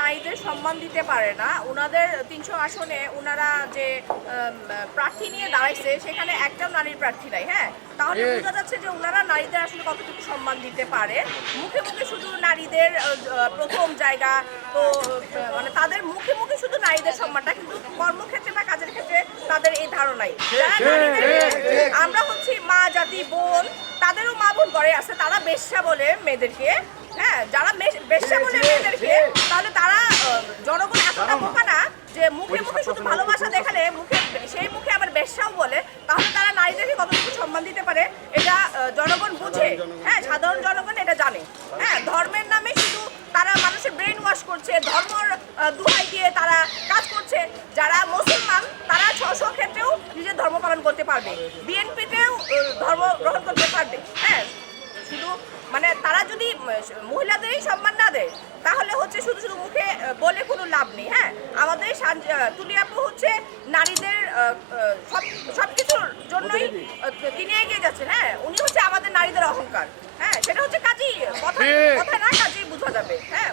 নারীদের সম্মান দিতে পারে না। ওনাদের ৩০০ আসনে ওনারা যে প্রার্থী নিয়ে দাঁড়াইছে সেখানে একটাও নারীর প্রার্থী নাই। হ্যাঁ, তাহলে বোঝা যাচ্ছে যে ওনারা নারীদের আসলে কতটুকু সম্মান দিতে পারে। মুখে মুখে শুধু নারীদের প্রথম জায়গা, তো মানে তাদের মুখে মুখে শুধু নারীদের সম্মানটা, কিন্তু কর্মক্ষেত্রে বা কাজের ক্ষেত্রে তাদের এই ধারণাই। আমরা হচ্ছি মা জাতি, বোন, তাদেরও মা বোন ঘরে আছে, তারা বেশ্যা বলে মেয়েদেরকে। হ্যাঁ, যারা বেশ্যা বলে মেয়েদেরকে, তাহলে তারা জনগণ এতটা বোকা না যে মুখে মুখে শুধু ভালোবাসা দেখালে সেই মুখে আবার বেশ্যাও বলে, তাহলে তারা নারীদেরকে কতটুকু সম্মান দিতে পারে এটা জনগণ বুঝে। হ্যাঁ, সাধারণ জনগণ এটা জানে। হ্যাঁ, ধর্মের নামে শুধু তারা মানুষের ব্রেন ওয়াশ করছে, ধর্মর দুহাই দিয়ে তারা কাজ করছে। যারা মুসলমান তারা ৬০০ ক্ষেত্রেও নিজের ধর্ম পালন করতে পারবে, বিএনপিতেও ধর্ম গ্রহণ করতে পারবে। হ্যাঁ, শুধু মানে তারা যদি মহিলাদেরই সম্মান না দেয় তাহলে হচ্ছে শুধু শুধু মুখে বলে কোনো লাভ নেই। হ্যাঁ, আমাদের তুলি আপু হচ্ছে নারীদের সবকিছুর জন্যই তিনি এগিয়ে যাচ্ছেন। হ্যাঁ, উনি হচ্ছে আমাদের নারীদের অহংকার। হ্যাঁ, সেটা হচ্ছে কাজী কথা না, কাজেই বোঝা যাবে। হ্যাঁ।